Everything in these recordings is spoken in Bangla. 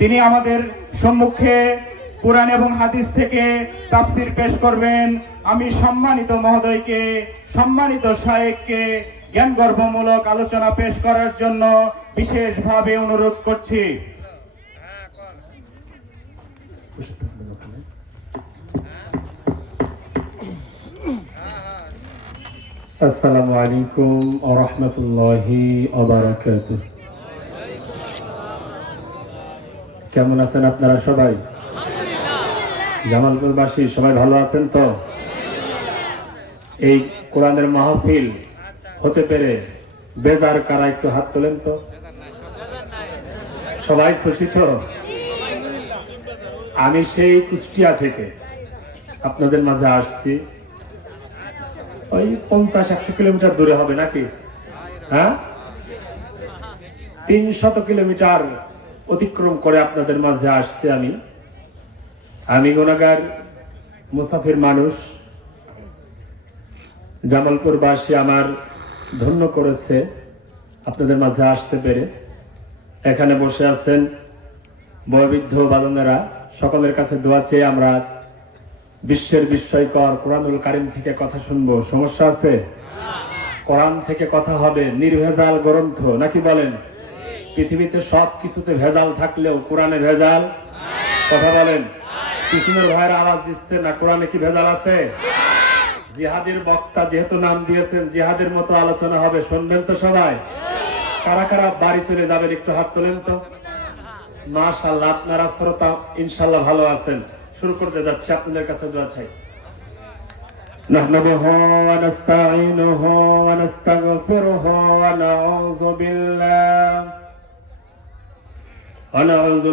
তিনি আমাদের সম্মুখে কুরআন এবং হাদিস থেকে তাফসীর পেশ করবেন। আমি সম্মানিত মহোদয়কে, সম্মানিত শায়েখকে জ্ঞানগর্ভমূলক আলোচনা পেশ করার জন্য বিশেষভাবে অনুরোধ করছি। আসসালামু আলাইকুম ওয়া রাহমাতুল্লাহি ওয়া বারাকাতুহু। কেমন আছেন আপনারা সবাই? জামালপুরবাসী সবাই ভালো আছেন তো? এই কোরআনের মাহফিল হতে পেরে বেজার কারা একটু হাত তোলেন তো। সবাই খুশি তো? আমি সেই কুষ্টিয়া থেকে আপনাদের মাঝে আসছি। ওই 50-100 কিলোমিটার দূরে হবে নাকি? হ্যাঁ, 300 কিলোমিটার অতিক্রম করে আপনাদের মাঝে আসছি। আমি গুনাহগার মুসাফির মানুষ। জামালপুরবাসী আমার ধন্য করেছে আপনাদের মাঝে আসতে পেরে। এখানে বসে আছেন বয়োবৃদ্ধ বাদনেরা, সকলের কাছে দোয়া চেয়ে আমরা বিশ্বের বিস্ময়কর কোরআনুল কারীম থেকে কথা শুনবো। সমস্যা আছে? কোরআন থেকে কথা হবে, নির্ভেজাল গ্রন্থ, নাকি বলেন? পৃথিবীতে সব কিছুতে ভেজাল থাকলেও কোরআনে ভেজাল? কথা বলেন। পিছনের ভাইয়ের আওয়াজ দিচ্ছে না, কোরআনে কি ভেজাল আছে? জিহাদের বক্তা যেহেতু নাম দিয়েছেন, জিহাদের মতো আলোচনা হবে, শুনবেন তো সবাই? কারা কারা বাড়ি চলে যাবেন একটু হাত তোলেন তো। মাশাআল্লাহ, আপনারা শ্রোতা ইনশাআল্লাহ ভালো আছেন। শুরু করতে যাচ্ছি, আপনাদের কাছে দোয়া চাই। নাহমাদুহু ওয়া নাস্তাঈনুহু ওয়া নাস্তাগফিরুহু ওয়া নাউযু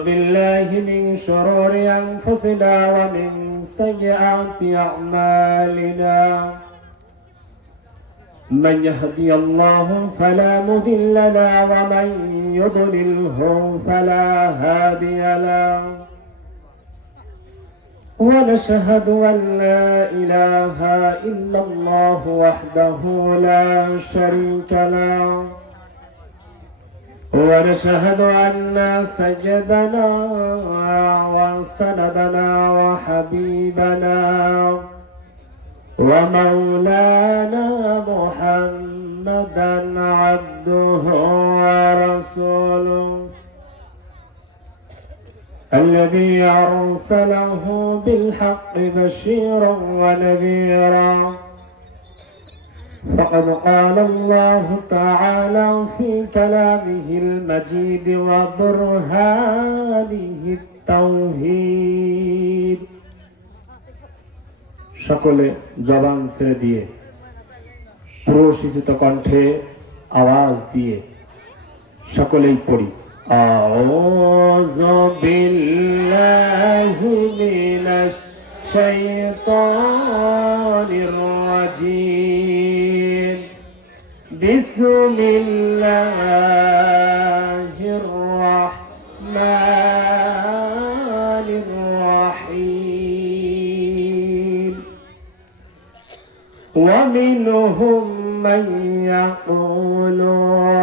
বিল্লাহি মিন শুরুরি আনফুসিনা ওয়া মিন সাইয়্যাতি আ'মালিনা। من يهدي الله فلا مضل له ومن يضلله فلا هادي له. ونشهد أن لا إله إلا الله وحده لا شريك له. ونشهد أن سيدنا وسندنا وحبيبنا ومولانا محمدا عبده ورسوله الذي أرسله بالحق بشيرا ونذيرا. فقد قال الله تعالى في كلامه المجيد وبرهانه التوحيد. সকলে জবান ছেড়ে দিয়ে প্রশিত কণ্ঠে আওয়াজ দিয়ে সকলেই পড়ি। আউযু বিল্লাহি মিনাশ শাইতানির রাজীম। বিসমিল্লাহির রাহমানির রাহিম। ওয়া মিনহুম মান ইয়াকুলু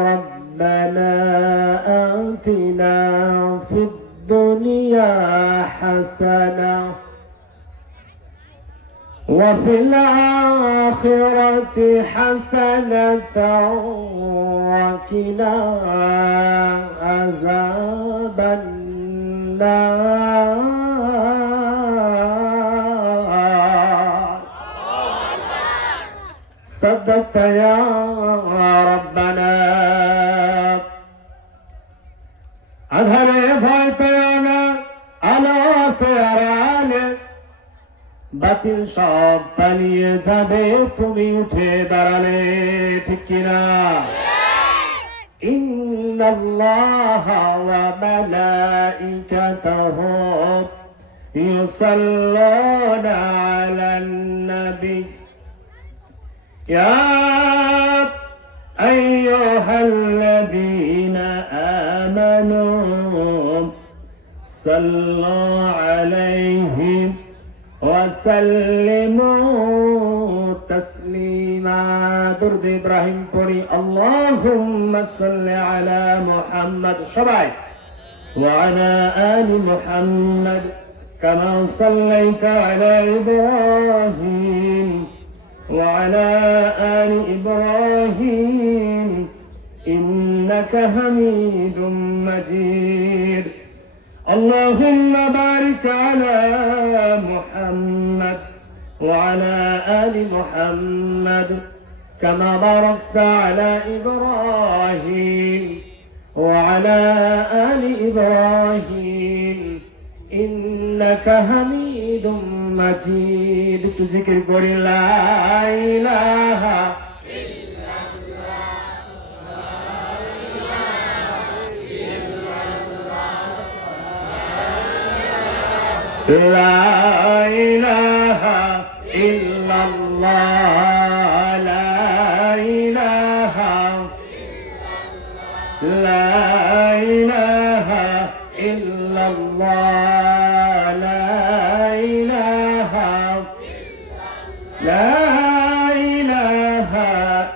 রাব্বানা آتنا في الدنيا حسنة وفي الآخرة حسنة وقنا عذاب النار. صدقت يا ربنا. আধারে ভয় পেও না, আলো আছে আড়ালে, বাতিল সব পালিয়ে যাবে তুমি উঠে দাঁড়ালে, ঠিক কিনা? ইন্নাল্লাহা ওয়া মালাইকাতাহু ইউসাল্লুনা আলান নবী ইয়া আইয়ুহাল্লাযীনা آمنوا صلوا عليه وسلموا تسليما. درود إبراهيم পড়ি। اللهم صل على محمد. সবাই وعلى آل محمد كما صليت على إبراهيم وعلى آل إبراهيم إنك حميد مجيد اللهم بارك على محمد وعلى آل محمد كما باركت على إبراهيم وعلى آل إبراهيم إنك حميد مجيد تذكر قول لا إله لا إله إلا الله لا إله لا إله إلا الله لا إله لا إله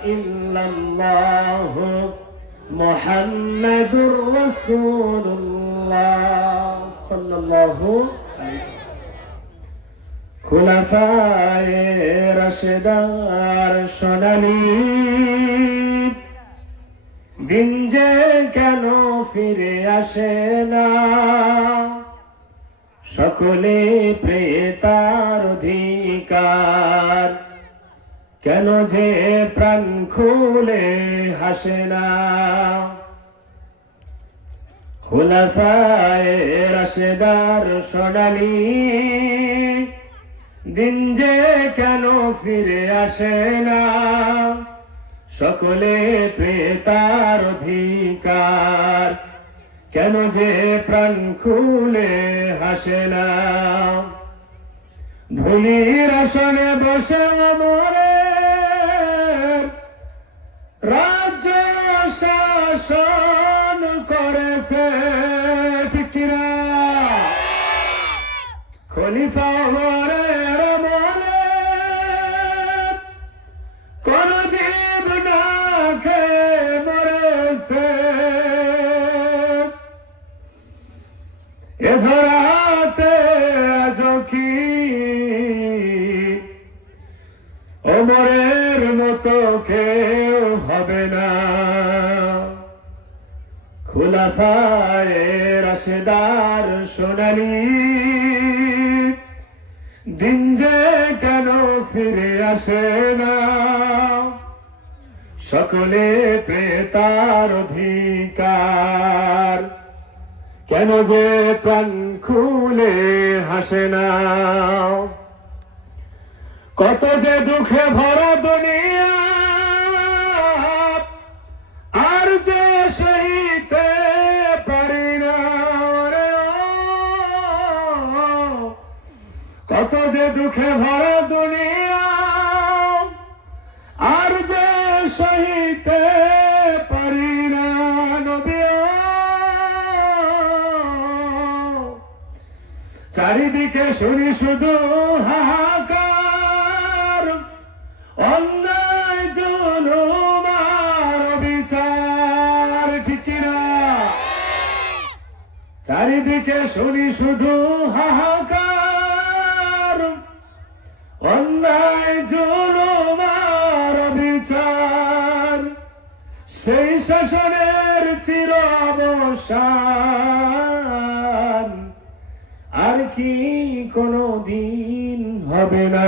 إلا الله محمد رسول الله صلى الله عليه وسلم খুলাফায়ে রাশেদার সোনালী দিন যে কেন ফিরে আসে না সকলে পেয়ে তার অধিকার কেন যে প্রাণ খুলে হাসে না খুলাফায়ে রাশেদার সোনালী দিন যে কেন ফিরে আসে না সকলে পেয়ে তার অধিকার কেন যে প্রাণ খুলে হাসে না ধুলির আসনে বসে মরে রাজ্য শাসন করেছে ঠিক কিনা খলিফা ওমরের আমলে কোন জীব না খেয়ে মরেছে এ ধরাতে আজ কি ওমরের মতো কেউ হবে না খুলাফায়ে রাশেদার সোনালী দিন যে কেন ফিরে আসে না সকলে পেয়ে তার অধিকার কেন যে প্রাণ খুলে হাসে না কত যে দুঃখে ভরা দুনিয়া আর যে সইতে পারি না কত যে দুঃখে ভরা দুনিয়া আর যে সইতে পারি না নবী চারিদিকে শুনি শুধু হাহাকার অন্যায় জুলুম আর বিচার ঠিক কিনা চারিদিকে শুনি শুধু হাহাকার অন্যায় জুলুম আর বিচার সেই শাসনের চির অবসান আর কি কোনো দিন হবে না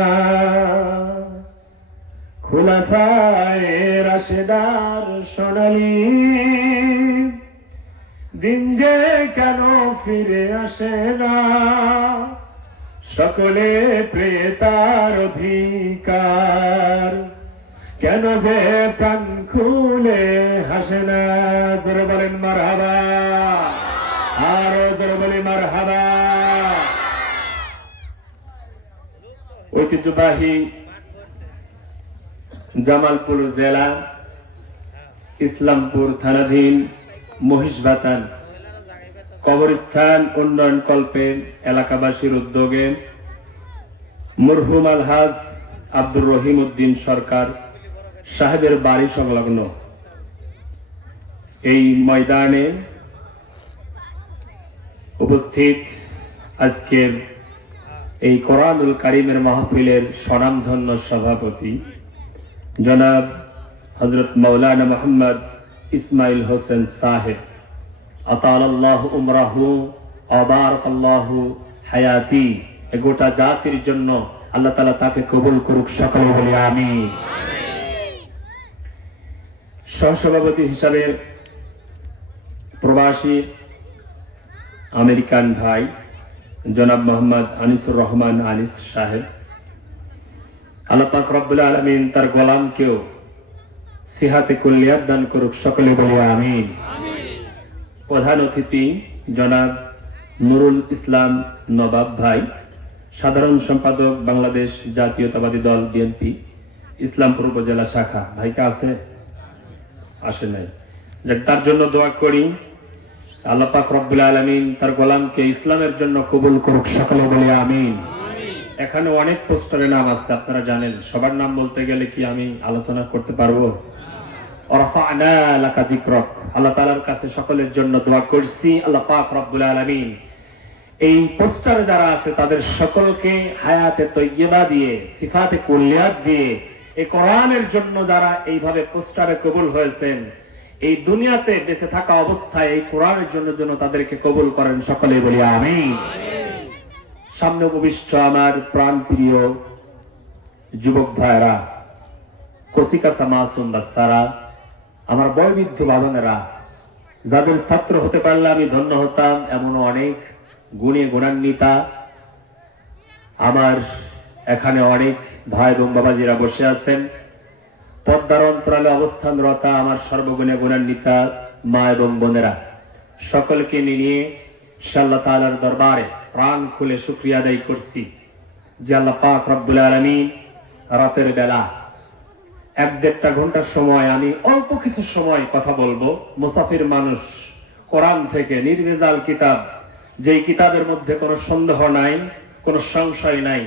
খুলাফায়ে রাশেদার সোনালী দিন যে কেন ফিরে আসে না সকলে পেয়ে তার অধিকার কেন যে প্রাণ খুলে হাসে না জোরে বলেন মারহাবা আরো জোরে বলি মারহাবা ঐতিহ্যবাহী জামালপুর জেলা ইসলামপুর থানাধীন মহিষবাতান কবরস্থান উন্নয়ন কল্পে এলাকাবাসীর উদ্যোগে মরহুম আলহাজ আব্দুর রহিম উদ্দিন সরকার সাহেবের বাড়ি সংলগ্ন এই ময়দানে উপস্থিত আজকের এই কোরআনুল কারীমের মাহফিলের স্বনামধন্য সভাপতি জনাব হযরত মাওলানা মুহাম্মদ ইসমাইল হোসেন সাহেব, আতালাল্লাহু উমরাহু ওয়া বারাকাল্লাহু হায়াতি, এ গোটা জাতির জন্য আল্লাহ তাআলা তাকে কবুল করুক, সকলে বলি আমিন। সহসভাপতি হিসাবে প্রবাসী আমেরিকান ভাই জনাব মোহাম্মদ আনিসুর রহমান আনিস সাহেব, আল্লাহ পাক রব্বুল আলামিন তার গোলামকেও সিহাতে কুল্লিয়াত দান করুক, সকলে বলি আমিন। প্রধান অতিথি জনাব নুরুল ইসলাম নবাব ভাই, সাধারণ সম্পাদক বাংলাদেশ জাতীয়তাবাদী দল বিএনপি ইসলামপুর উপজেলা শাখা, ভাইকে আছে? আসে নাই, যাক তার জন্য দোয়া করি, আল্লাহ পাক রব্বুল আলামিন তার গোলামকে ইসলামের জন্য কবুল করুক, সকলে বলি আমিন। এখানে অনেক পোস্টারে নাম আছে, আপনারা জানেন, সবার নাম বলতে গেলে কি আমি আলোচনা করতে পারবো? ওয়ারফা'না লাকা যিকরাক, আল্লাহ তাআলার কাছে সকলের জন্য দোয়া করছি, আল্লাহ পাক রব্বুল আলামিন এই পোস্টারে যারা আছে তাদের সকলকে হায়াতে তৈয়্যিবা দিয়ে, সিফাতে কুল্লিয়াত দিয়ে, এই কোরআনের জন্য যারা এইভাবে পোস্টারে কবুল হয়েছেন, এই দুনিয়াতে বেঁচে থাকা অবস্থায় এই কোরআনের জন্য তাদেরকে কবুল করেন, সকলে বলি আমিন। সামনে উপবিষ্ট আমার প্রাণ প্রিয় যুবক ভাইরা, কচিকাঁচা মাসুম বাচ্চারা, আমার বয়োবৃদ্ধ বাঁধনেরা, যাদের ছাত্র হতে পারলে আমি ধন্য হতাম, এমন অনেক গুণী গুণান্বিতা আমার এখানে অনেক ভাই এবং বাবাজিরা বসে আছেন। পদ্মার অন্তরালে অবস্থানরতা আমার সর্বগুণে গুণান্বিতা মা এবং বোনেরা, সকলকে নিয়ে আল্লাহ তাআলার দরবারে প্রাণ খুলে শুকরিয়া আদায় করছি যে আল্লাহ পাক রব্বুল আলামিন রাতের বেলা 1-1.5 ঘন্টার সময় আমি অল্প কিছু সময় কথা বলবো। মুসাফির মানুষ, কোরআন থেকে নির্ভেজাল কিতাব, যেই কিতাবের মধ্যে কোনো সন্দেহ নাই, কোনো সংশয় নাই,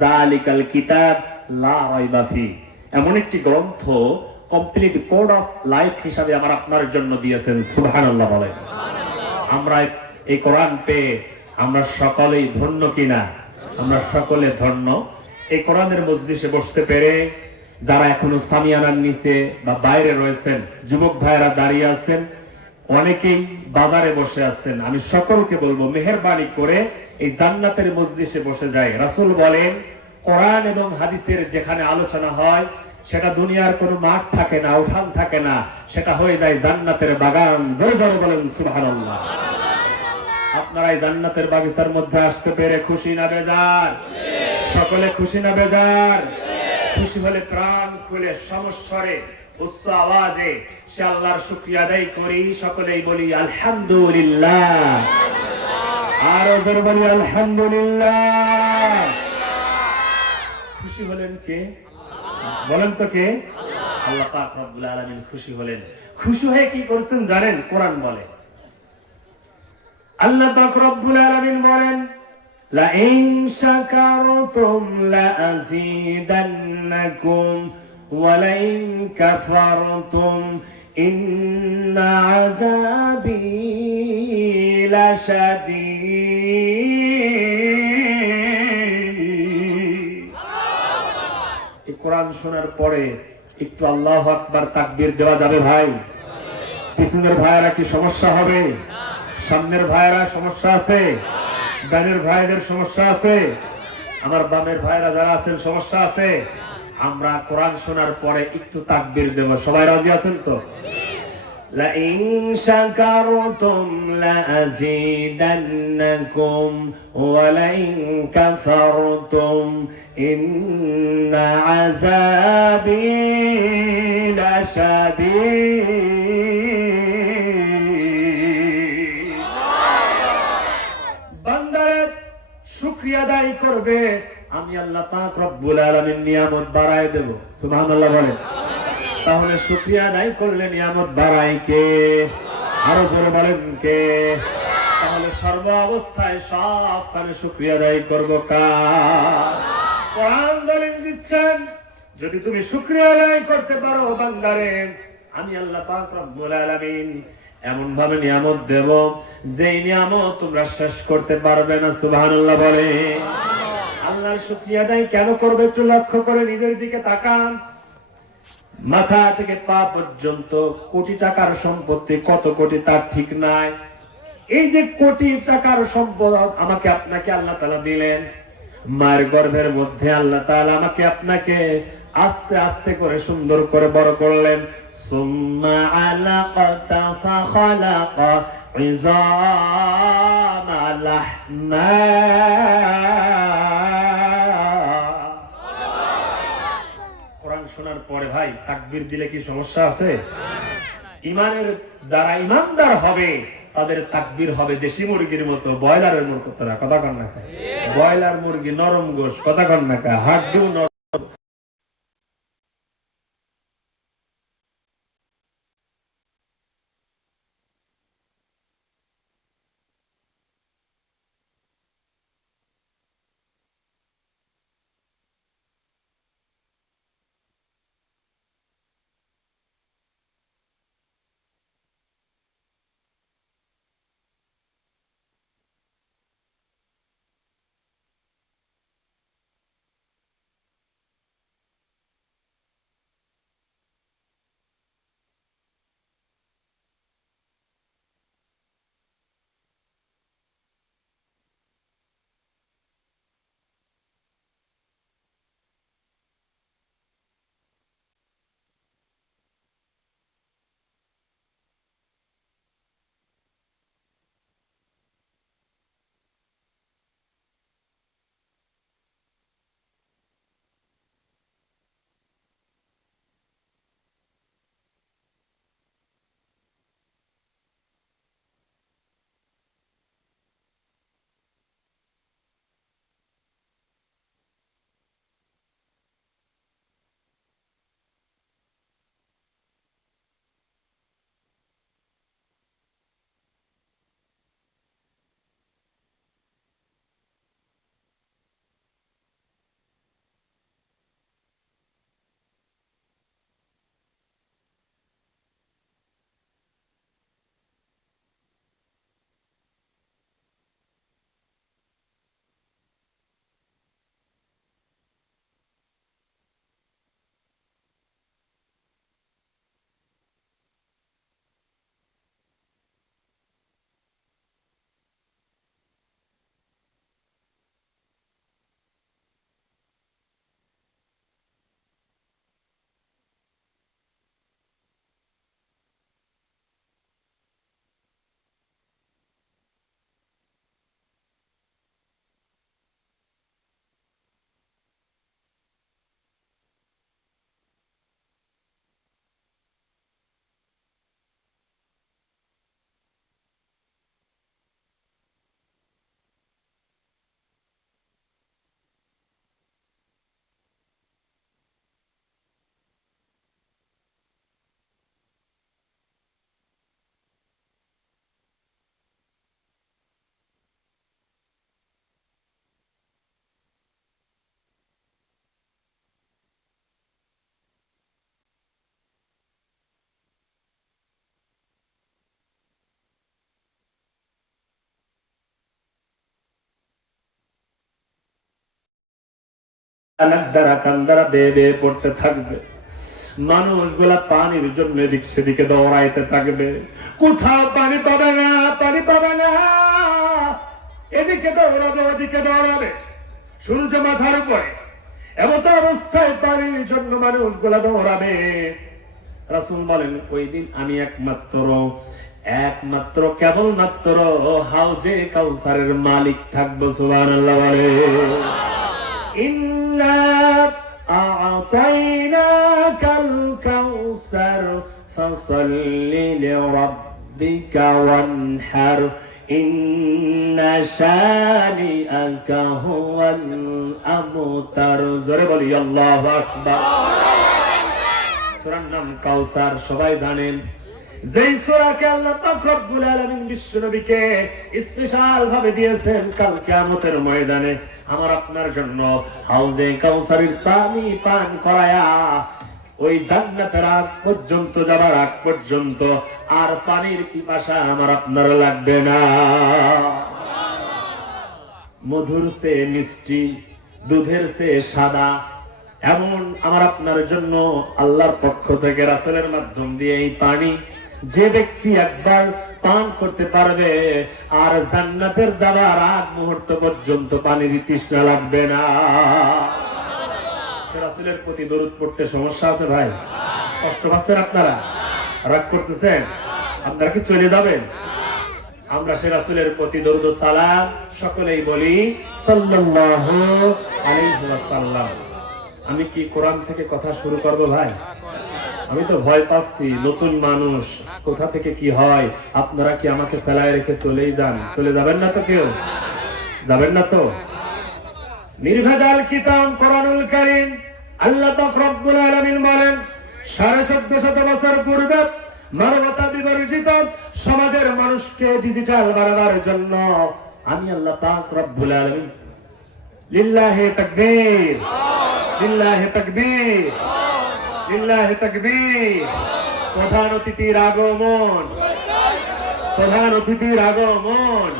জালিকাল কিতাব লা রাইবা ফি, এমন একটি গ্রন্থ কমপ্লিট কোড অফ লাইফ হিসাবে আমার আপনার জন্য দিয়েছেন, সুবহানাল্লাহ বলেন। আমরা এই কোরআন পেয়ে আমরা সকলেই ধন্য কিনা? আমরা সকলে ধন্য। এই কোরআনের মজলিসে বসতে পেরে যারা এখনো সামিয়ানার নিচে বা বাইরে রয়েছেন, যুবক ভাইরা দাঁড়িয়ে আছেন, অনেকেই বাজারে বসে আছেন, আমি সকলকে বলবো মেহেরবানি করে এই জান্নাতের মজলিসে বসে যায়। রাসূল বলেন, কোরআন এবং হাদিসের যেখানে আলোচনা হয় সেটা দুনিয়ার কোনো মাঠ থাকে না, উঠান থাকে না, সেটা হয়ে যায় জান্নাতের বাগান। জোরে জোরে বলেন সুবহানাল্লাহ। আপনারা এই জান্নাতের বাগিচার মধ্যে আসতে পেরে খুশি না বেজার? সকলে খুশি না বেজার? খুশি হলে প্রাণ খুলে সমস্বরে উচ্চ আওয়াজে সে আল্লাহর শুকরিয়া আদায় করি, সকলেই বলি আলহামদুলিল্লাহ। আরো জোরে বলি আলহামদুলিল্লাহ। খুশি হলেন কে? বলেন তো কে? আল্লাহ পাক রব্বুল আলামিন খুশি হলেন। খুশি হয়ে কি করছেন জানেন? কোরআন বলে, আল্লাহ পাক রব্বুল আলামিন বলেন, লা ইন শাকারতুম লা আযীদান্নাকুম ওয়া লা ইন কাফারতুম ইন্না আযাবি লাশাদীদ। এই কোরআন শোনার পরে একটু আল্লাহু আকবার তাকবীর দেওয়া যাবে ভাই? পিছনের ভাইয়েরা কি সমস্যা হবে? সামনের ভাইয়েরা সমস্যা আছে? ডানের ভাইদের সমস্যা আছে? আমার বামের ভাইরা যারা আছেন সমস্যা আছে? আমরা কোরআন শোনার পরে একটু তাকবীর দেব, সবাই রাজি আছেন তো? লা ইন শাকারতুম লা আযীদান্নাকুম ওয়া লা ইন কাফারতুম ইন্না আযাবি লাশাদীদ। বান্দারে শুকরিয়া আদায় করবে, আমি আল্লাহ পাক রব্বুল আলামিন নিয়ামত বাড়ায় দেব। সুবহানাল্লাহ বলেন। তাহলে শুকরিয়া আদায় করলে নিয়ামত বাড়ায় কে? আরো জোরে বলেন কে? তাহলে সর্ব অবস্থায় সবখানে শুকরিয়া আদায় করব কার? কোরআন দলিল দিচ্ছেন, যদি তুমি শুকরিয়া আদায় করতে পারো বান্দারে, আমি আল্লাহ পাক রব্বুল আলামিন এমন ভাবে নিয়ামত দেব যে নিয়ামত তোমরা শেষ করতে পারবে না। সুবহানাল্লাহ বলে। আল্লাহর শুকরিয়াটাই কেন করবে একটু লক্ষ্য করে নিজের দিকে তাকান। মাথা থেকে পা পর্যন্ত কোটি টাকার সম্পত্তি, কত কোটি তার ঠিক নাই। এই যে কোটি টাকার সম্পদ আমাকে আপনাকে আল্লাহ তাআলা দিলেন, মায়ের গর্ভের মধ্যে আল্লাহ তাআলা আমাকে আপনাকে আস্তে আস্তে করে সুন্দর করে বড় করলেন। সুম্মা আলাকাতা ফাখালাকা ইযামা লাহমা। কোরআন শোনার পরে ভাই তাকবীর দিলে কি সমস্যা আছে? ইমানের যারা ইমানদার হবে তাদের তাকবীর হবে দেশি মুরগির মতো, ব্রয়লারের মতো। তারা কথা কন না খায়, ব্রয়লার মুরগি নরম গোশ, কথা কন না খায়, হাড্ডিও নরম। কান্দারা বেয়ে বেয়ে পড়তে থাকবে। মানুষগুলা পানির জন্য এদিক সেদিকে দৌড়াইতে থাকবে, কোথাও পানি পাবে না, পানি পাবে না। এদিকে দৌড়াবে, ওদিকে দৌড়াবে, সূর্য মাথার উপরে। এমত অবস্থায় পানির জন্য মানুষগুলা দৌড়াবে। রাসূল বলেন ওই দিন আমি একমাত্র কেবলমাত্র হাউজে কাউসারের মালিক থাকবো। সুবহানাল্লাহ বলে। ইন্না আ'তাইনাকাল কাউসার ফাসাল্লি লিরাব্বিকা ওয়ানহার ইন্না শানিআকা হুয়াল আবতার। জোরে বলি আল্লাহু আকবার। সূরার নাম কাউসার, সবাই জানেন। যেই সূরাকে আল্লাহ পাক রব্বুল আলামিন বিশ্ব নবীকে স্পেশাল ভাবে দিয়েছেন কাল কিয়ামতের ময়দানে আমার আপনার জন্য হাউজে কাউসারের পানি পান করায়া ওই জান্নাতের আগ পর্যন্ত যাবার আগ পর্যন্ত আর পানির পিপাসা আমার আপনার লাগবে না। মধুর সে মিষ্টি, দুধের সে সাদা, এমন আমার আপনার জন্য আল্লাহর পক্ষ থেকে রাসূলের মাধ্যম দিয়ে এই পানি যে ব্যক্তি একবার পান করতে পারবে আর জান্নাতের যাবার আগ মুহূর্ত পর্যন্ত পানির তৃষ্ণা লাগবে না। রাসূলের প্রতি দরুদ পড়তে সমস্যা আছে ভাই? কষ্ট পাচ্ছেন আপনারা? রাগ করতেছেন? আপনারা কি চলে যাবেন? আমরা সে রাসূলের প্রতি দরুদ ও সালাম সকলেই বলি সাল্লাল্লাহু আলাইহি ওয়াসাল্লাম। আমি কি কোরআন থেকে কথা শুরু করব ভাই? আমি তো ভয় পাচ্ছি, নতুন মানুষ, কোথা থেকে কি হয়। আপনারা কি আমাকে ফেলায় রেখে চলেই যান? চলে যাবেন না তো? কেউ যাবেন না তো? নির্ভেজাল কিতাব কোরআনুল কারীম, আল্লাহ পাক রব্বুল আলামিন বলেন 1450 বছর পূর্বে মানবতা বিবর্জিত সমাজের মানুষকে ডিজিটাল বানাবার জন্য আমি আল্লাহ পাক রব্বুল আলামিন, লিল্লাহি তাকবীর, লিল্লাহি তাকবীর, লিল্লাহি তাকবীর, প্রধান অতিথির আগমন, প্রধান অতিথির আগমন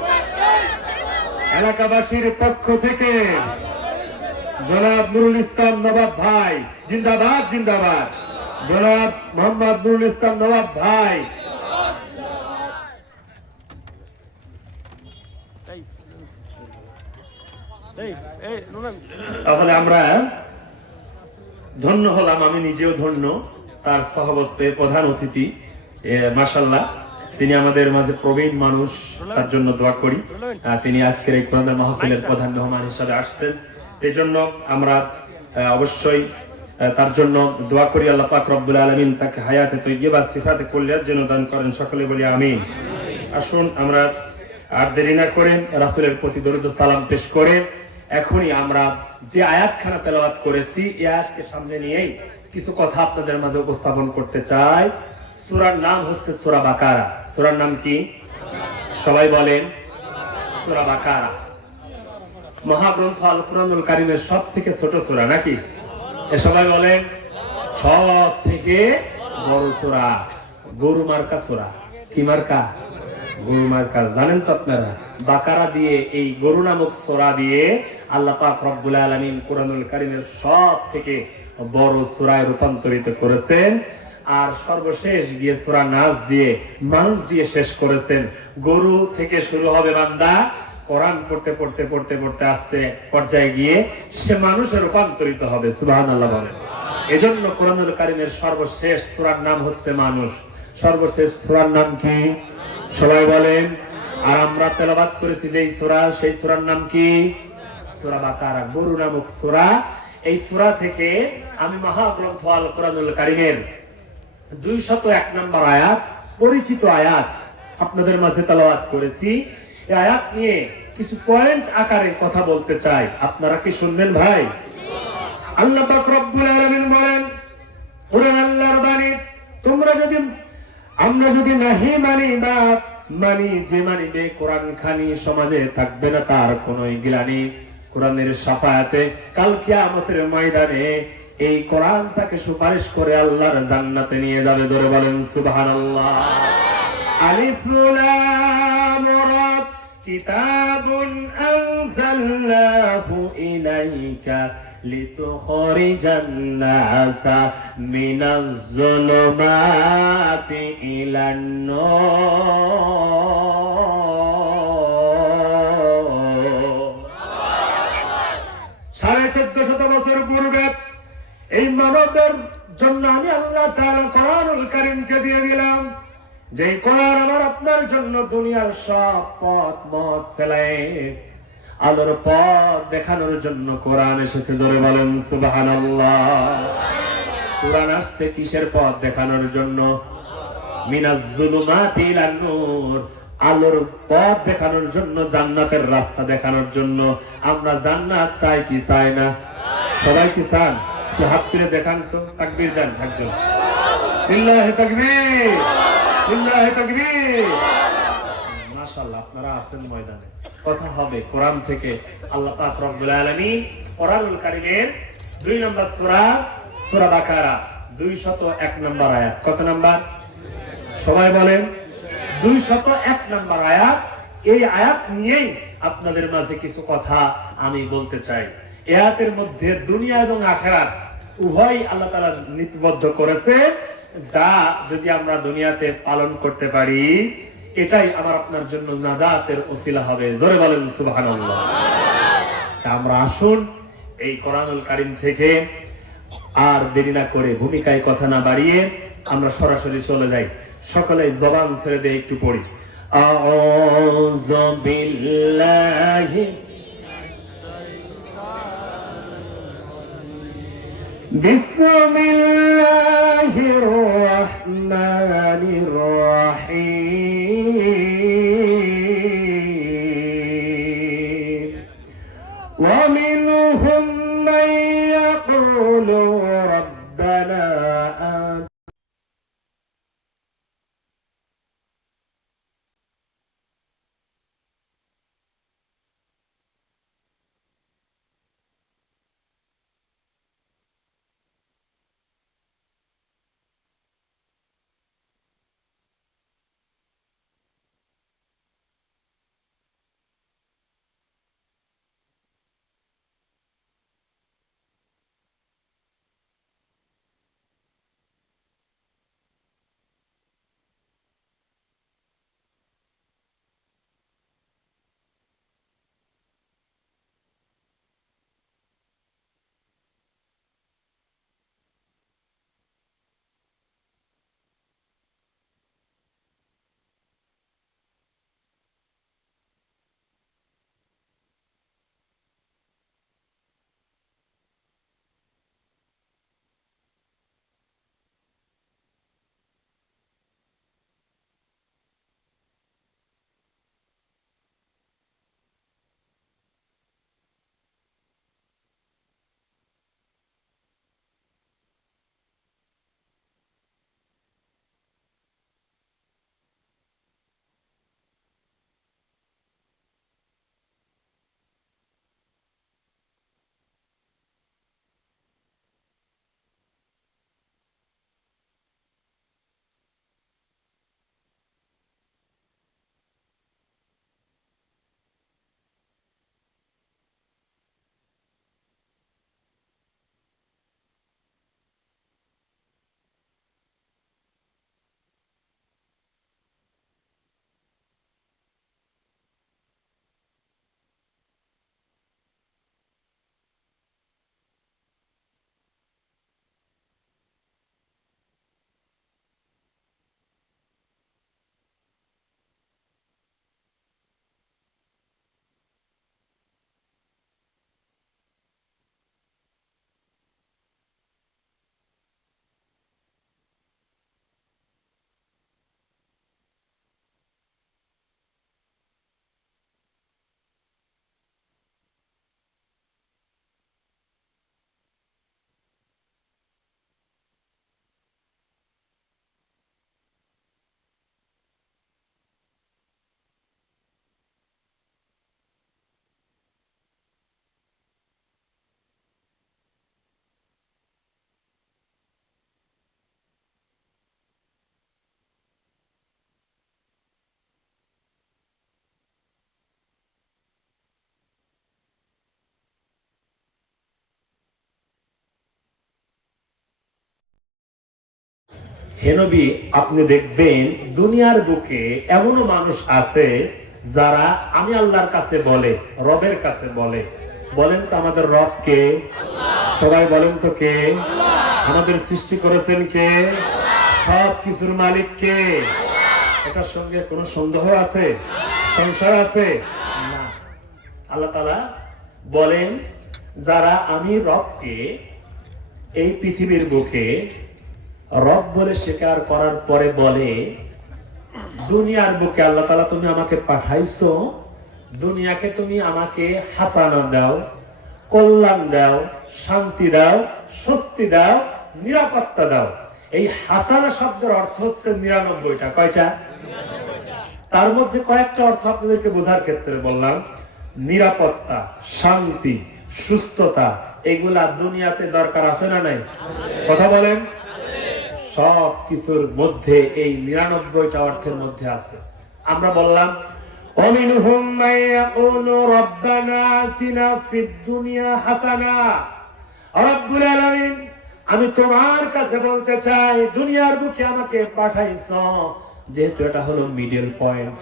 এলাকাবাসীর পক্ষ থেকে জনাব নুরুল ইসলাম নবাব ভাই জিন্দাবাদ, জিন্দাবাদ। জনাব মোহাম্মদ নুরুল ইসলাম নবাব ভাই তাহলে আমরা ধন্য হলাম, আমি নিজেও ধন্য তার সহবতে প্রধান অতিথি মাশাআল্লাহ তিনি আমাদের মাঝে প্রবীণ মানুষ, তার জন্য দোয়া করি। তিনি আজকের এই কোরআনের মাহফিলের প্রধান মেহমান হিসেবে আসছেন, এই জন্য আমরা অবশ্যই তার জন্য দোয়া করি। আল্লাহ পাক রব্বুল আলামিন তাকে হায়াতে তৈয়্যিবা সিফাতে কুল্লিয়াত যেন দান করেন, সকলে বলি আমিন। আসুন আমরা আর দেরি না করে রাসূলের প্রতি দরুদ ও সালাম পেশ করে এখনই আমরা যে আয়াতখানা তেলাওয়াত করেছি এই আয়াতকে সামনে নিয়েই কিছু কথা আপনাদের মাঝে উপস্থাপন করতে চাই। সূরার নাম হচ্ছে সূরা বাকারা। সূরার নাম কি? সবাই বলেন সূরা বাকারা। মহাগ্রন্থ আল কোরআনুল কারীমের সব থেকে ছোট সূরা নাকি? এ সবাই বলেন সব থেকে বড় সূরা, গরু মার্কা সূরা। কি মার্কা? গরু মার্কা। জানেন তো আপনারা বাকারা দিয়ে, এই গরু নামক সূরা দিয়ে আল্লাহ পাক রব্বুল আলামিন কোরআনুল কারীমের সব থেকে বড় সূরায় রূপান্তরিত করেছেন। আর সর্বশেষ গিয়ে সূরা নাস দিয়ে, মানুষ দিয়ে শেষ করেছেন। গরু থেকে শুরু হবে বান্দা, কোরআন পড়তে পড়তে পড়তে পড়তে আসতে পর্যায়ে গিয়ে সে মানুষে রূপান্তরিত হবে। সুবহানাল্লাহ বলেন। এজন্য কোরআনুল কারীমের সর্বশেষ সূরার নাম হচ্ছে মানুষ। সর্বশেষ সূরার নাম কি? সবাই বলেন। আর আমরা তেলাওয়াত করেছি যেই সূরা, সেই সূরার নাম কি? সূরা বাকারা, গরু নামক সূরা। এই সূরা থেকে আমি মহাগ্রন্থ আল কোরআনুল কারীমের 201 নম্বর আয়াত, পরিচিত আয়াত আপনাদের মাঝে তেলাওয়াত করেছি। এই আয়াত নিয়ে কিছু পয়েন্ট আকারে কথা বলতে চাই, আপনারা কি শুনবেন ভাই? আল্লাহ পাক রব্বুল আলামিন বলেন, কুরআন আল্লাহর বাণী, তোমরা যদি, আমরা যদি নাহি মানি বা মানি, যে মানিবে কোরআন খানি সমাজে থাকবে না তার কোনো গ্লানি। কোরআনের শাফায়াতে কাল কিয়ামতের ময়দানে এই কোরআন তাকে সুপারিশ করে আল্লাহর জান্নাতে নিয়ে যাবে। জোরে বলেন সুবহানাল্লাহ। আলিফ লাম রা, কিতাবুন আনজালনাহু ইলাইকা লিতুখরিজান নাসা মিনাজ যুলুমাতি ইলান নূর। 1450 বছর পূর্বে এই মানবদের জন্য আমি আল্লাহ তাআলা কোরআনুল কারীমকে দিয়ে দিলাম, যে কোরআন আমার আপনার জন্য দুনিয়ার সব পথ মত ফেলায় আলোর পথ দেখানোর জন্য কোরআন এসেছে। জোরে বলেন সুবহানাল্লাহ। কোরআন আসছে কিসের পথ দেখানোর জন্য? মিনাজ যুলুমাতি ইলান নূর, আলোর পথ দেখানোর জন্য, জান্নাতের রাস্তা দেখানোর জন্য। আমরা জান্নাত চাই কি চাই না? সবাই কি চান? তো হাত তুলে দেখান তো, তাকবীর দেন একজন। লিল্লাহি তাকবীর, লিল্লাহি তাকবীর। মাশাআল্লাহ, আপনারা আছেন ময়দানে, কথা হবে কোরআন থেকে। আল্লাহ পাক রব্বুল আলামিন কোরআনুল কারীমের 2 নম্বর সূরা, সূরা বাকারা 201 নম্বর আয়াত। কত নাম্বার? সবাই বলেন 201 নম্বর আয়াত। এই আয়াত নিয়েই আপনাদের মাঝে কিছু কথা আমি বলতে চাই। এই আয়াতের মধ্যে দুনিয়া এবং আখিরাত উভয় আল্লাহ তাআলা নীতিবদ্ধ করেছে, যা যদি আমরা দুনিয়াতে পালন করতে পারি এটাই আমার আপনার জন্য নাজাতের ওসিলা হবে। জোরে বলেন সুবহানাল্লাহ। আমরা আসুন এই কোরআনুল কারীম থেকে আর দেরি না করে, ভূমিকায় কথা না বাড়িয়ে আমরা সরাসরি চলে যাই। সকলে জবান ছেড়ে দিয়ে একটু পড়ি। আউযু বিল্লাহি বিসমিল্লাহির রহমানির রহিম। ওয়া মিনহুম মান ইয়াকুলু রাব্বানা হে নবী, আপনি দেখবেন দুনিয়ার বুকে এমনও মানুষ আছে যারা আমি আল্লাহর কাছে বলে, রবের কাছে বলে। বলেন তো আমাদের রব কে? সবাই বলেন তো কে? আমাদের সৃষ্টি করেছেন কে? সব কিছুর মালিক কে? এটার সঙ্গে কোনো সন্দেহ আছে? সংশয় আছে? না। আল্লাহ তাআলা বলেন, যারা আমি রবকে এই পৃথিবীর বুকে রব বলে স্বীকার করার পরে বলে, দুনিয়ার বুকে আল্লাহ তাআলা তুমি আমাকে পাঠাইছো, দুনিয়াকে তুমি আমাকে হাসানা দাও, কল্যাণ দাও, শান্তি দাও, স্বস্তি দাও, নিরাপত্তা দাও। এই হাসানা শব্দের অর্থ হচ্ছে ৯৯টা। কয়টা? তার মধ্যে কয়েকটা অর্থ আপনাদেরকে বোঝার ক্ষেত্রে বললাম। নিরাপত্তা, শান্তি, সুস্থতা, এগুলা দুনিয়াতে দরকার আছে না নাই? কথা বলেন। সব কিছুর মধ্যে এই 99টা অর্থের মধ্যে আছে। আমরা বললাম ومنهم من يقول ربنا آتنا في الدنيا حسنة রব্বুল আলামিন আমি তোমার কাছে বলতে চাই দুনিয়ার বুকে আমাকে পাঠাইছো যেহেতু এটা হলো মিডল পয়েন্ট,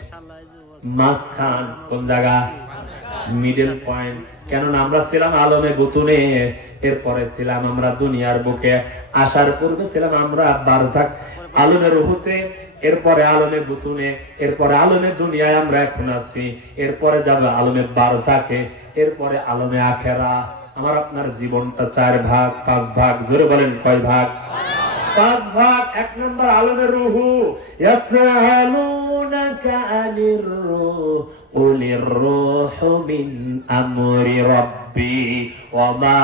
মাঝখান, কোন জায়গা? Middle point. কেননা আমরা ছিলাম আলমে বুতুনে, এরপরে ছিলাম আমরা দুনিয়ার বুকে, আসার পূর্বে ছিলাম আমরা বারজাক আলমে রুহুতে, এরপরে আলমে বুতুনে, এরপরে আলমে দুনিয়ায় আমরা এখন আছি, এরপরে যাবে আলমে বারজাকে, এরপরে আলমে আখেরা। আমার আপনার জীবনটা 4 ভাগ 5 ভাগ, জোরে বলেন কয় ভাগ? 5 ভাগ। 1 নম্বর আলমে রুহু, ইয়াসআলুনাকা আনির রূহ কুলির রূহু মিন আমরি রাব্বি ওয়া মা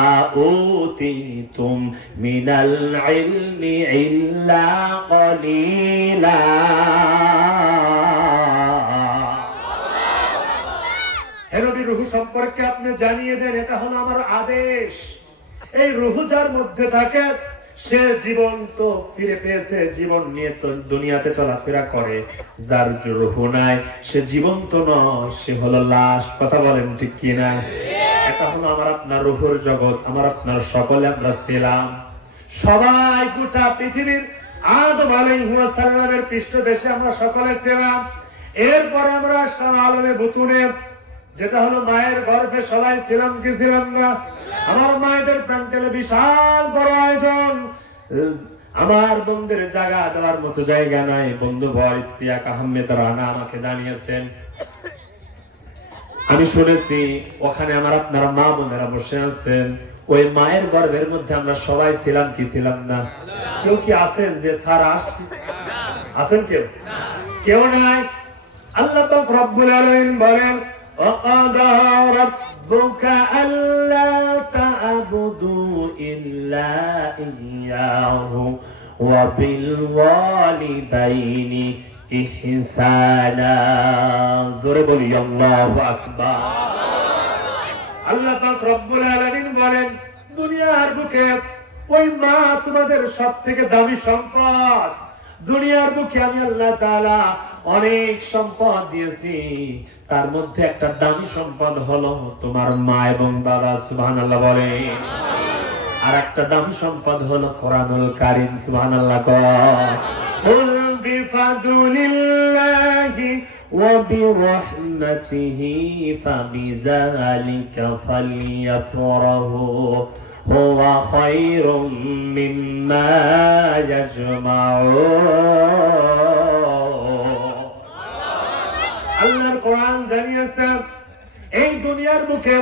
উতিতুম মিনাল ইলমি ইল্লা ক্বালিলা। নবী রূহ সম্পর্কে আপনি জানিয়ে দেন এটা হলো আমার আদেশ। এই রূহ যার মধ্যে থাকে সে জীবন্ত ফিরে পেয়েছে, জীবন নিয়ে তো দুনিয়াতে চলাফেরা করে। যার রূহ নাই সে জীবন্ত নয়, সে হলো লাশ। কথা বলেন ঠিক কি না? এটা হলো আমার আপনার রূহের জগৎ। আমার আপনার সকলে আমরা ছিলাম, সবাই গোটা পৃথিবীর আদম আলাইহিস সালামের পৃষ্ঠদেশে আমরা সকলে ছিলাম। এরপরে আমরা আলমে বুতুনে, যেটা হলো মায়ের গর্ভে সবাই ছিলাম কি ছিলাম না? আমার মায়েদের প্যান্ডেলে বিশাল বড় আয়োজন, আমার বন্ধুদের জায়গা দেওয়ার মতো জায়গা নাই। বন্ধু ভয় ইস্তিয়াক আহমেদ রানা আমাকে জানিয়েছেন, আমি শুনেছি ওখানে আমার আপনারা মা বোনেরা বসে আছেন, ওই মায়ের গর্ভের মধ্যে আমরা সবাই ছিলাম কি ছিলাম না? কেউ কি আছেন যে সারা আসছে? আছেন কেউ? কেউ নাই। আল্লাহ পাক রব্বুল আলামিন বলেন وَقَضَى رَبُّكَ أَلَّا تَعْبُدُوا إِلَّا إِيَّاهُ وَبِالْوَالِدَيْنِ إِحْسَانًا। জোরে বলি আল্লাহু আকবার। আল্লাহ পাক রব্বুল আলামিন বলেন দুনিয়ার বুকে ওই মা তোমাদের সবথেকে দামি সম্পদ। দুনিয়ার বুকে আমি আল্লাহ তাআলা অনেক সম্পদ দিয়েছি, তার মধ্যে একটা দামি সম্পদ হলো তোমার মা এবং বাবা। সুবহানাল্লাহ বলেন। আর একটা দামি সম্পদ হলো কোরআনুল কারীম। সুবহানাল্লাহ। কুল বিফাদুলিল্লাহি ওয়া বিরহমাতিহি ফাবিযালিকা ফালইফরাহু হুয়া খায়রুম মিম্মা ইয়াজমাউন। আল্লাহর কোরআন জানিয়েছে এই দুনিয়ার বুকে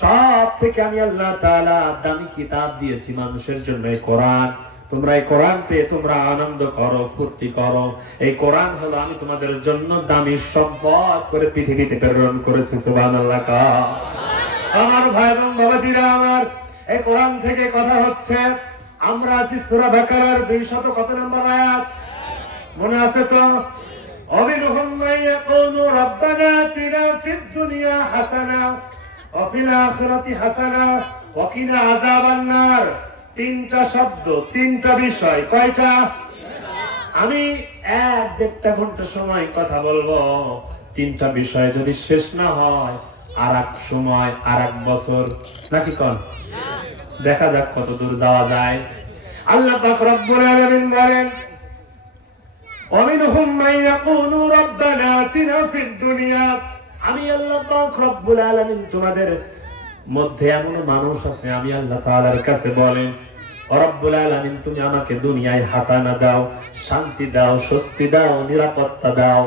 সব থেকে আমি আল্লাহ তাআলা দামি কিতাব দিয়েছি মানুষের জন্য, এই কোরআন। তোমরা এই কোরআন পেয়ে তোমরা আনন্দ করো, ফুর্তি করো। এই কোরআন হলো আমি তোমাদের জন্য দামি সম্পদ করে পৃথিবীতে প্রেরণ করেছি। সুবহানাল্লাহ। আমার ভাই এবং বাবাজিরা আমার, এই কোরআন থেকে কথা হচ্ছে। আমরা আছি সূরা বাকারার 200 কত নম্বর আয়াত মনে আছে তো? ومنهم من يقول ربنا آتنا في الدنيا حسنة وفي الآخرة حسنة وقنا عذاب النار। 3টা শব্দ, 3টা বিষয়। কয়টা? আমি 1-1.5 ঘন্টা সময় কথা বলবো। 3টা বিষয় যদি শেষ না হয় আর এক সময়, আর এক বছর, নাকি কোন? দেখা যাক কত দূর যাওয়া যায়। আল্লাহ পাক রব্বুল আলামিন বলেন ومنهم من يقول ربنا آتنا في الدنيا। আমি আল্লাহ পাক রব্বুল আলামিন তোমাদের মধ্যে এমন মানুষ আছে, আমি আল্লাহ তাআলার কাছে বলেন ও রব্বুল আলামিন তুমি আমাকে দুনিয়ায় হাসানা দাও, শান্তি দাও, স্বস্তি দাও, নিরাপত্তা দাও।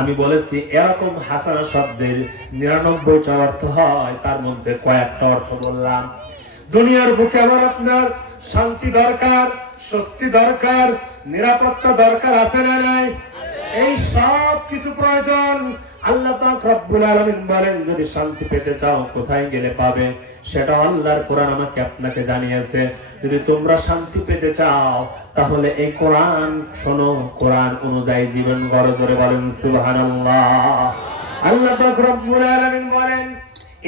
আমি বলেছি এরকম হাসানা শব্দের 99টা অর্থ হয়, তার মধ্যে কয়েকটা অর্থ বললাম। দুনিয়ার বুকে আমার আপনার শান্তি দরকার, স্বস্তি দরকার, নিরাপত্তা দরকার, আছে না নাই? এই সব কিছু প্রয়োজন। আল্লাহ পাক রব্বুল আলামিন বলেন যদি শান্তি পেতে চাও কোথায় গেলে পাবে, সেটা আল্লাহর কোরআন আমাকে আপনাকে জানিয়েছে। যদি তোমরা শান্তি পেতে চাও তাহলে এই কোরআন শোনো, কোরআন অনুযায়ী জীবন গড়ো। জোরে বলেন সুবহানাল্লাহ। আল্লাহ পাক রব্বুল আলামিন বলেন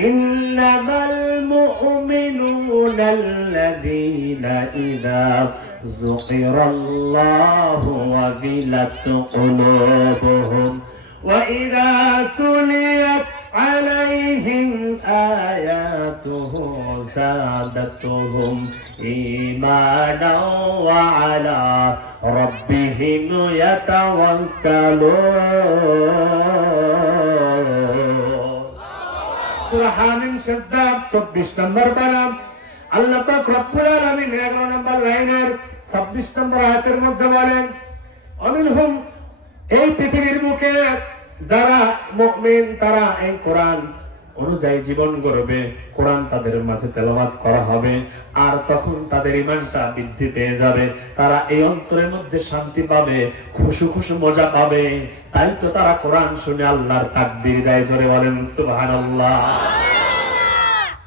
ইন্নামাল মুমিনুনা আল্লাযীনা ইযা যুকিরাল্লাহু ওয়াজিলাত কুলুবুহুম ওয়া ইযা তুলিয়াত আলাইহিম আয়াতুহু যাদাতুহুম ঈমানাও ওয়া আলা রাব্বিহিম ইয়াতাওয়াক্কালুন। সূরা হামিম সিজদা 24 নম্বর পারা। আল্লাহ পাক রব্বুল আলামিন 11 নম্বর লাইনের 26 নম্বর আয়াতের মধ্যে বলেন, অমিনহুম, এই পৃথিবীর বুকে যারা মুমিন তারা এই কোরআন অনুযায়ী জীবন গড়বে, কোরআন তাদের মাঝে তেলাওয়াত করা হবে, আর তখন তাদের ঈমানটা বৃদ্ধি পেয়ে যাবে, তারা এই অন্তরের মধ্যে শান্তি পাবে, খুশু খুশু মজা পাবে। তাই তো তারা কোরআন শুনে আল্লাহর তাকবীর দেয়। জোরে বলেন সুবহানাল্লাহ।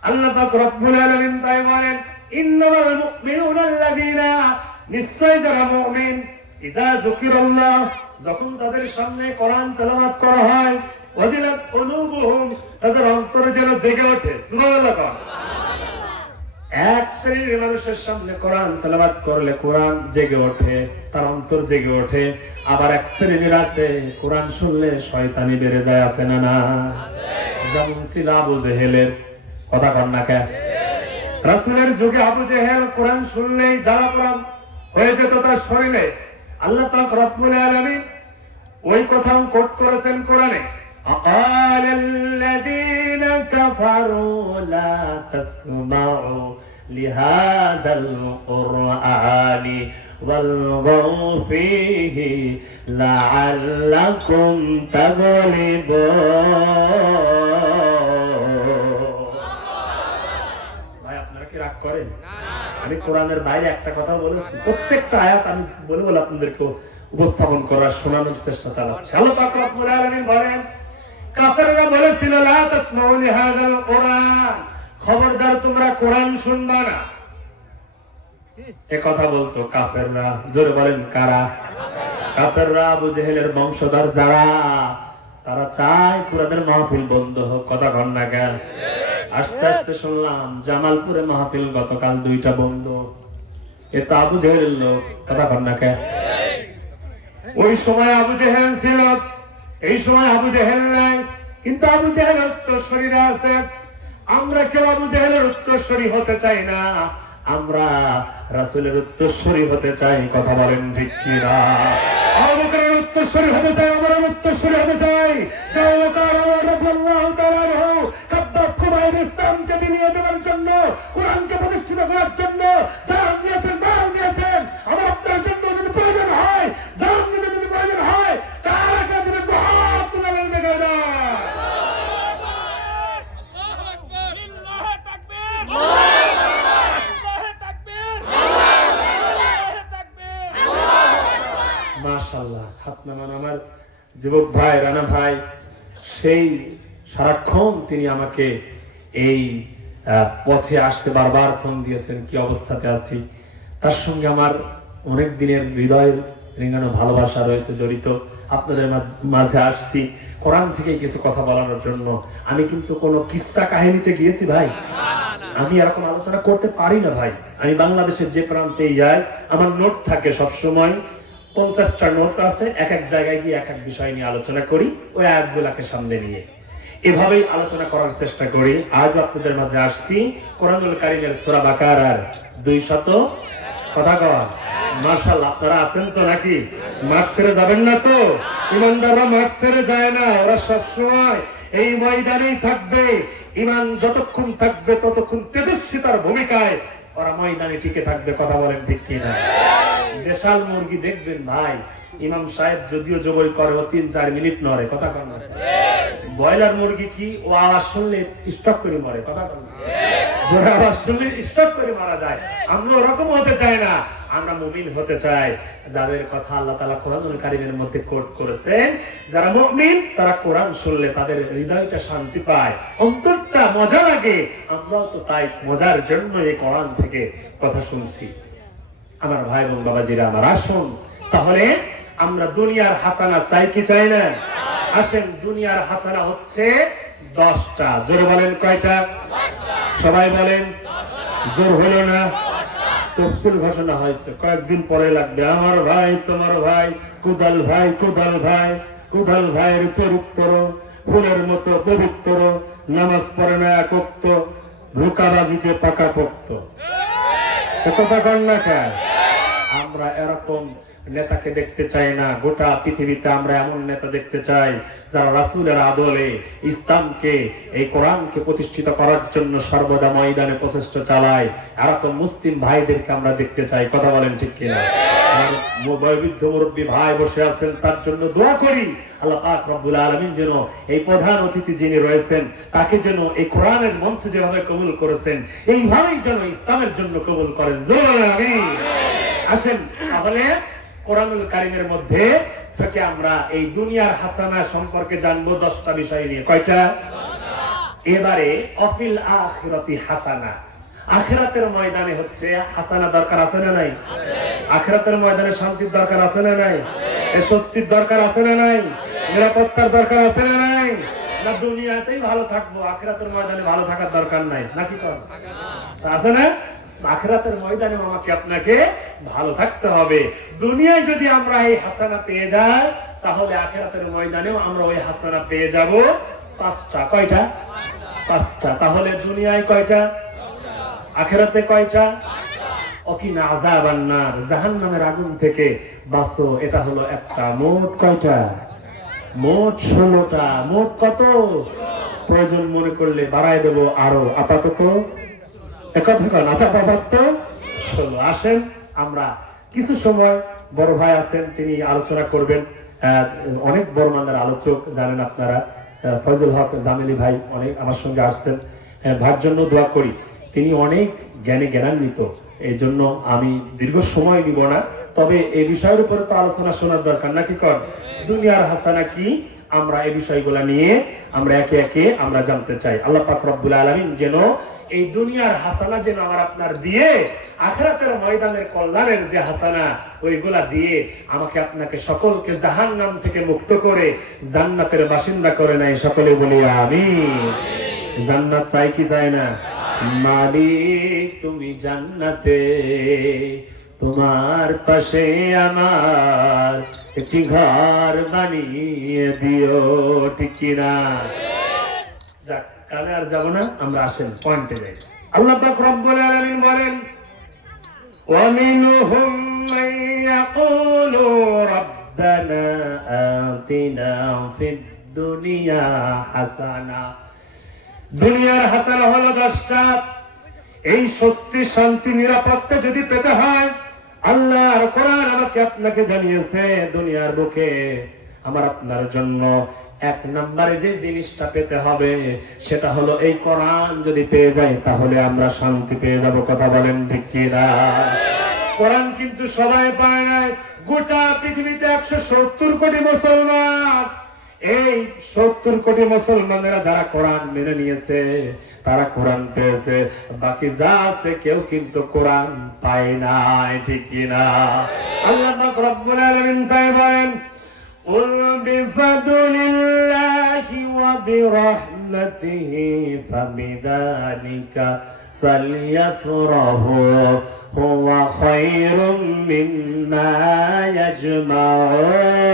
আল্লাহ পাক রব্বুল আলামিন তাই বলেন, ইন্নামাল মুমিনুনা আল্লাযীনা, নিশ্চয় যারা মুমিন, ইযা যুকিরাল্লাহ, যখন তাদের সামনে কোরআন তেলাওয়াত করা হয়, ওয়াজিলাত কুলুবুহুম, তাদের অন্তর যেন জেগে ওঠে। সুবহানাল্লাহ। এক শ্রেণীর মানুষের সামনে কোরআন তেলাওয়াত করলে কোরআন জেগে ওঠে, তার অন্তর জেগে ওঠে। আবার এক শ্রেণীর আছে কোরআন শুনলে শয়তানি বেড়ে যায়, আছে না? না, যেমন ছিল আবু জেহেলের। কথা কন না কে? রাসূলের যুগে আবু জেহেল কোরআন শুনলেই জ্বালা পোড়া হয়ে যেত তার শরীরে। আল্লাহ পাক রব্বুল আলামিন ওই কথাও কোট করেছেন কোরআনে, আকালাল্লাযীনা কাফারু লা তাসমাউ লিহাযাল কুরআনি ওয়ালগাউ ফীহি লাআল্লাকুম তাগলিবুন। ভাই আপনারা কি রাগ করেন? আমি কোরআনের বাইরে একটা কথা বলেছি, প্রত্যেকটা আয়াত আমি বলে আপনাদেরকে উপস্থাপন করার শোনানোর চেষ্টা চালাচ্ছি। আল্লাহ পাক রব্বুল আলামিন বলেন, কাফেররা বলেছিল লা তাসমাউ লিহাযাল কুরআন, খবরদার তোমরা কোরআন শুনবা না। এ কথা বলতো কাফেররা। জোরে বলেন কারা? কাফেররা, আবু জেহেলের বংশধর যারা, তারা চায় কোরআনের মাহফিল বন্ধ হোক। কথা কন না কেন? আস্তে আস্তে শুনলাম জামালপুরে মাহফিল গতকাল 2টা বন্ধ। এ তো আবু জেহেলের লোক। কথা কন না কেন? ওই সময় আবু জেহেল ছিল, এই সময় আবু জেহেল নাই, কিন্তু আবু জেহেলের উত্তরসূরিরা আছে। আমরা কেউ আবু জেহেলের উত্তরসূরি হতে চাই না, আমরা রাসূলের উত্তরসূরি হতে চাই। কথা বলেন ঠিক কি না? আবু বকরের উত্তরসূরি হতে চাই, আমরা উত্তরসূরি হতে চাই। যাও বকর রাদিয়াল্লাহু তাআলা আনহু কাদ্দাব খুবাইব ইসলামকে বিলিয়ে দেওয়ার জন্য, কোরআনকে প্রতিষ্ঠিত করার জন্য জান দিয়েছেন, মাল দিয়েছেন। আমার আপনার জন্য যদি প্রয়োজন হয়, জান দিতে যদি প্রয়োজন হয়, কারা কারা দিলে দুহাত তুলে দেখা যায়। মাশাআল্লাহ। হাত নামান আমার যুবক ভাই রানা ভাই, সেই সারাক্ষণ তিনি আমাকে এই পথে আসতে বারবার ফোন দিয়েছেন, কি অবস্থাতে আছি। তার সঙ্গে আমার অনেক দিনের হৃদয়ের রিঙ্গানো ভালোবাসা রয়েছে জড়িত। আপনাদের মাঝে আসছি কোরআন থেকে কিছু কথা বলানোর জন্য। আমি কিন্তু কোনো কিস্সা কাহিনীতে গিয়েছি ভাই, আমি এরকম আলোচনা করতে পারি না ভাই। আমি বাংলাদেশের যে প্রান্তেই যাই, আমার নোট থাকে সব সময়, 50টা নোট আছে, এক এক জায়গায় গিয়ে এক এক বিষয় নিয়ে আলোচনা করি, ওই আয়াতগুলোকে সামনে নিয়ে এভাবেই আলোচনা করার চেষ্টা করি। আজ আপনাদের মাঝে আসছি কোরআনুল কারীমের সূরা বাকারার 200 কথা কওয়া। মাশাআল্লাহ, আপনারা আছেন তো নাকি? মাঠ ছেড়ে যাবেন না তো? ইমানদাররা মাঠ ছেড়ে যায় না, ওরা সবসময় এই ময়দানেই থাকবে। ইমান যতক্ষণ থাকবে ততক্ষণ তেজস্বিতার ভূমিকায় ওরা ময়দানে টিকে থাকবে। কথা বলেন ঠিক কিনা? দেশাল মুরগি দেখবেন ভাই, ইমাম সাহেব যদিও জবই করে ও 3-4 মিনিট নড়ে। কথা কন না? ব্রয়লার মুরগি কি ও আওয়াজ শুনলে স্টক করে মরে। কথা কন না? জোরে আওয়াজ শুনলে স্টক করে মারা যায়। আমরা ওরকম হতে চাই না, আমরা মুমিন হতে চাই, যাদের কথা আল্লাহ তাআলা কোরআনুল কারীমের মধ্যে কোট করেছেন। যারা মুমিন তারা কোরআন শুনলে তাদের হৃদয়টা শান্তি পায়, অন্তরটা মজা লাগে। আমরাও তো তাই মজার জন্য এই কোরআন থেকে কথা শুনছি। আমার ভাই বোন বাবাজিরা আমার, আসুন তাহলে আমরা দুনিয়ার হাসানা চাই কি চাই না? আসেন, দুনিয়ার হাসানা হচ্ছে 10টা। জোরে বলেন কয়টা? সবাই বলেন, জোর হলো না। তফসিল ঘোষণা হয়েছে, কয়েকদিন পরে লাগবে। আমার ভাই, তোমার ভাই, কুদাল ভাই, কুদাল ভাই, কুদাল ভাইয়ের চরিত্র ফুলের মতো পবিত্র, নামাজ পড়ে না এক ওয়াক্ত, ধোঁকাবাজিতে পাকাপোক্ত। কথা কন না কেন? আমরা এরকম নেতাকে দেখতে চাই না। গোটা পৃথিবীতে আমরা এমন নেতা দেখতে চাই যারা রাসূলের আদলে ইসলামকে, এই কোরআনকে প্রতিষ্ঠিত করার জন্য সর্বদা ময়দানে প্রচেষ্টা চালায়। এরকম মুসলিম ভাইদেরকে আমরা দেখতে চাই। কথা বলেন ঠিক কিনা? আর বয়োবৃদ্ধ মুরব্বী ভাই বসে আছেন, তার জন্য দোয়া করি আল্লাহ পাক রব্বুল আলামিন যেন এই প্রধান অতিথি যিনি রয়েছেন তাকে যেন এই কোরআনের মঞ্চে যেভাবে কবুল করেছেন এইভাবেই যেন ইসলামের জন্য কবুল করেন। জোরে বলেন আমিন। আসেন তাহলে কোরআনুল কারীমের মধ্যে থেকে আমরা এই দুনিয়ার হাসানা সম্পর্কে জানবো 10টা বিষয় নিয়ে। কয়টা? এবারে অফিল আখিরাতি হাসানা, আখিরাতের ময়দানে হচ্ছে হাসানা দরকার আছে না নাই? আখিরাতের ময়দানে শান্তির দরকার আছে না নাই? স্বস্তির দরকার আছে না নাই? নিরাপত্তার দরকার আছে না নাই? না দুনিয়াতেই ভালো থাকবো, আখিরাতের ময়দানে ভালো থাকার দরকার নাই নাকি? আছে না? আখিরাতের ময়দানে আমাকে আপনাকে ভালো থাকতে হবে। দুনিয়ায় যদি আমরা এই হাসানা পেয়ে যাই তাহলে আখিরাতের ময়দানেও আমরা ওই হাসানা পেয়ে যাব 5টা। কয়টা? 5টা। তাহলে দুনিয়ায় কয়টা? আখিরাতে কয়টা? ওকিনা আযাবান নার, জাহান্নামের আগুন থেকে বাঁচো, এটা হলো একটা। মোট কয়টা? মোট 16টা। মোট কত? প্রয়োজন মনে করলে বাড়ায় দেব আরো, আপাতত আসেন আমরা কিছু সময়, বড় ভাই আছেন তিনি আলোচনা করবেন। অনেক বড় মানের আলোচক জানেন আপনারা, ফয়জুল হক জামিলি ভাই অনেক আমার সঙ্গে আসছেন। ভাইয়ের জন্য দোয়া করি, তিনি অনেক জ্ঞানে জ্ঞানান্বিত, এই জন্য আমি দীর্ঘ সময় নিব না। তবে এই বিষয়ের উপরে তো আলোচনা শোনার দরকার নাকি? কর দুনিয়ার হাসানা কি, আমরা এই বিষয়গুলো নিয়ে আমরা একে একে আমরা জানতে চাই। আল্লাহ পাক রব্বুল আলামিন যেন এই দুনিয়ার হাসানা যেন আমার আপনার দিয়ে আখিরাতের ময়দানের কল্যাণের যে হাসানা ওইগুলা দিয়ে আমাকে আপনাকে সকলকে জাহান্নাম থেকে মুক্ত করে জান্নাতের বাসিন্দা করে নাই। সকলে বলি আমিন। জান্নাত চাই কি চাই না? মালিক তুমি জান্নাতে তোমার পাশে আমার একটি ঘর বানিয়ে দিও, ঠিক কিনা? যাক, কানে আর যাব না, আমরা আসেন পয়েন্টে যাই। আল্লাহ পাক রব্বুল আলামিন বলেন, ওয়া মিনহুম মান ইয়াকুলু রাব্বানা আতিনা ফিদ দুনিয়া হাসানা। দুনিয়ার হাসানা হলো 10টা। এই স্বস্তি, শান্তি, নিরাপত্তা যদি পেতে হয়, আল্লাহর কোরআন আমাকে আপনাকে জানিয়েছে দুনিয়ার বুকে আমার আপনার জন্য 1 নম্বরে যে জিনিসটা পেতে হবে সেটা হলো এই কোরআন যদি পেয়ে যাই তাহলে আমরা শান্তি পেয়ে যাব। কথা বলেন ঠিক কিনা? কোরআন কিন্তু সবাই পায় নাই। গোটা পৃথিবীতে 170 কোটি মুসলমান, এই 70 কোটি মুসলমানেরা যারা কোরআন মেনে নিয়েছে তারা কোরআন পেয়েছে, বাকি যা আছে কেউ কিন্তু কোরআন পায় নাই, ঠিক কিনা? আল্লাহ পাক রব্বুল আলামিন তাই বলেন, قل بفضل الله وبرحمته فبذلك فليفرحوا هو خير مما يجمعون।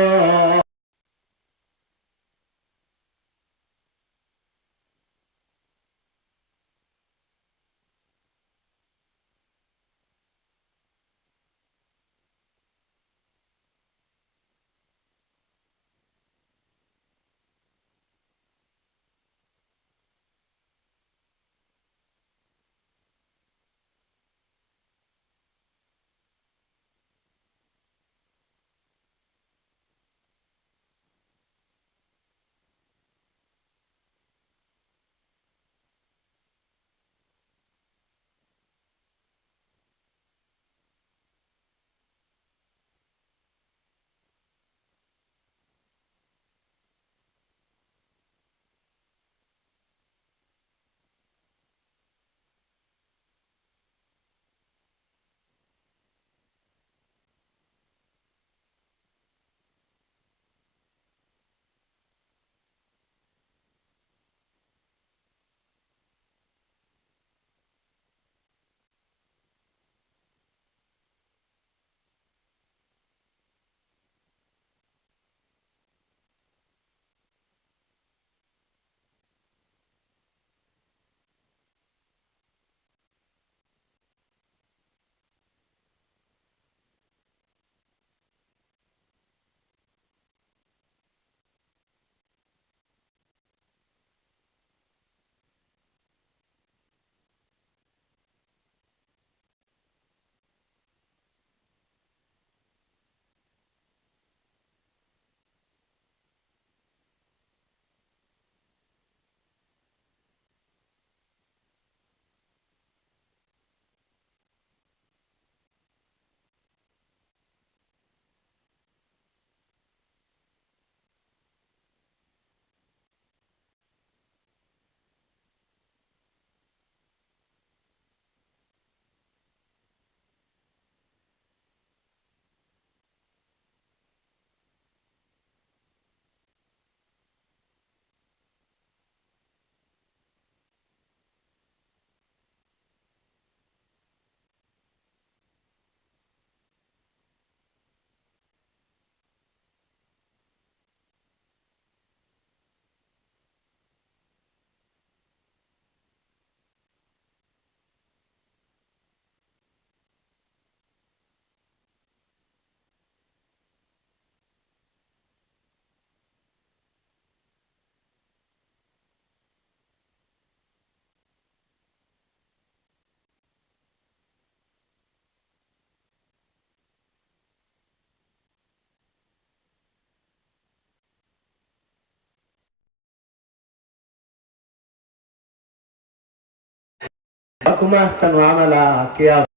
আকুম আহসানু আমালা, কে আছে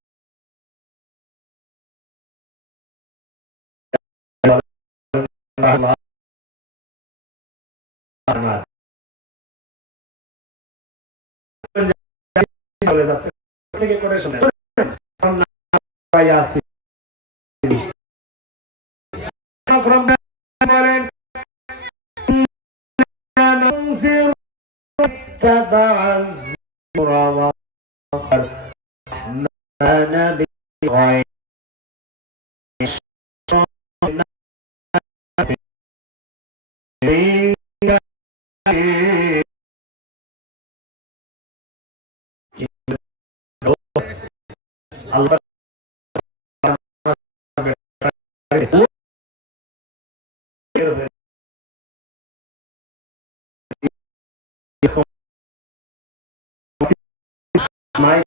আমার চলে যাচ্ছে থেকে করে শুনে ভাই আসি বলেন ننزل تبع الزر وخر رحمن بغير الله my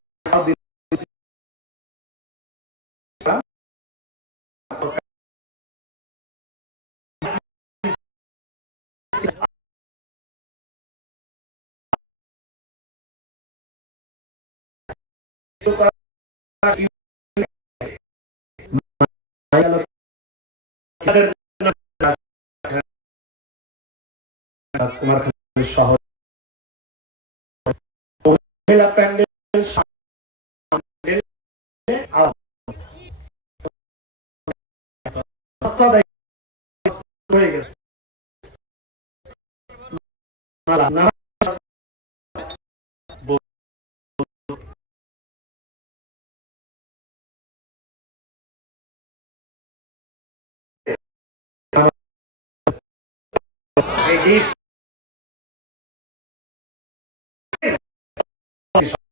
তোমার শহর মহিলা প্যান্ডেল হয়ে গেছে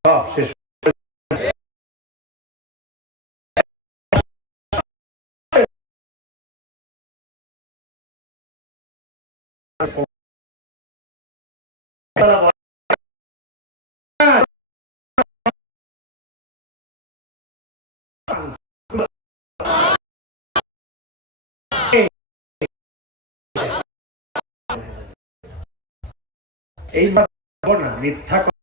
সব শেষ এই মিথ্যা